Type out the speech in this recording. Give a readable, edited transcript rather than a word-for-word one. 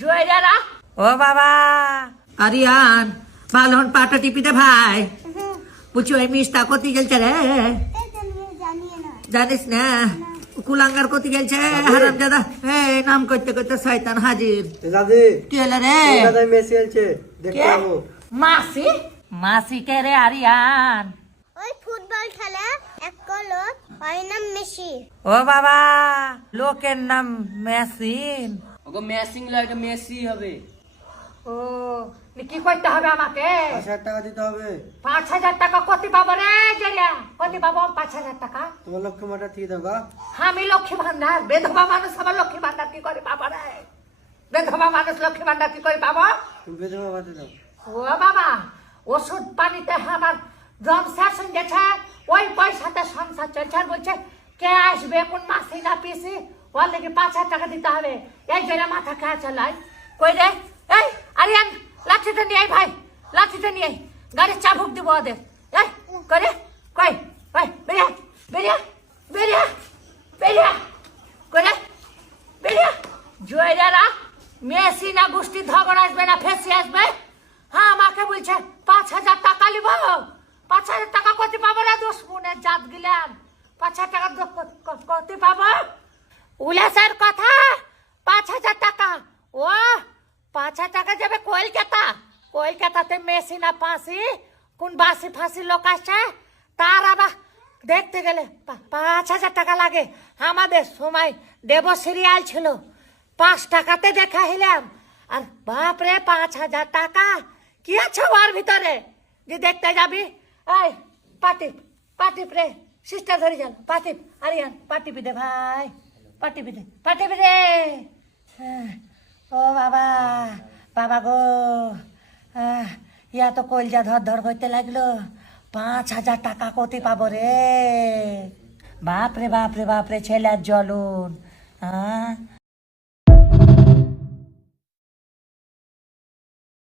জয়রা ও বাবা আরিয়ান বালন পাটা টিপি দে ভাই পুচু এই মিষ্টা কতি গেলছে রে জানিস না কুলাঙ্গার কতি গেলছে হারামজাদা এই নাম করতে করতে শয়তান হাজির দাদি কি হলো রে দাদা মেসি আলছে দেখতে যাবো মাসি মাসি কে রে আরিয়ান ওই ফুটবল খেলে এক লোক ওর নাম মেসি। ও বাবা লোকের নাম মেসিন ওকে ম্যাচিং লাগে মেসি হবে। ও কি করতে হবে আমাকে 5,000 টাকা দিতে হবে। 5,000 টাকা কতি পাবো রে জেরিয়া কতি পাবো 5,000 টাকা তোমার লক্ষ্য মাটা ঠিক দাও গা। আমি লক্ষ্মী ভান্ডার বেধবা মানুষ আমার লক্ষ্মী ভান্ডার কি করে পাবো রে বেধবা মানুষ লক্ষ্মী ভান্ডার কি করে পাবো তুমি বেদমা বাতে দাও। ও বাবা ওষুধ পানিতে আমার জম শেষ হয়ে গেছে ওই পয়সাতে সংসার চলছে আর বলছে কে আসবে কোন মাসি না পিসি ওর লেগে 5,000 টাকা দিতে হবে এই জন্য মাথা খেয়ে চালাই কই রে এই আরিয়ান লাঠিটা নিয়ে আয় ভাই লাঠিটা নিয়ে আয় গাড়ির চাবুক দিব ওদের এই করে কই কই বেরিয়া বেরিয়া বেরিয়া বেরিয়া করে বেরিয়া জয়রা মেসি না গোষ্ঠী ঝগড়া আসবে না ফেসি আসবে হ্যাঁ আমাকে বলছে 5,000 টাকা লিব 5,000 টাকা কত পাবো রে দুশ্মনের জাত গিলাম 5,000 টাকা কত পাবো উল্লাসের কথা 5,000 টাকা ও 5,000 টাকা যাবে কলকাতাতে মেসি না পাশি কোন বাসি ফাঁসি লোক আসছে তার আবার দেখতে গেলে 5,000 টাকা লাগে আমাদের সময় দেব সিরিয়াল ছিল 5 টাকাতে দেখা হইলাম আর বাপরে 5,000 টাকা কি আছে ওর ভিতরে যে দেখতে যাবি এই পাটিপ রে সিস্টার ধরে যান পাটিপ আরিয়ান পাটিপি দে ভাই পাটিপি দে হ্যাঁ। ও বাবা বাবা গো ইয়া তো কলজা ধর করতে লাগলো 5,000 টাকা কতি পাবো রে বাপরে ছেলের জ্বলুন হ্যাঁ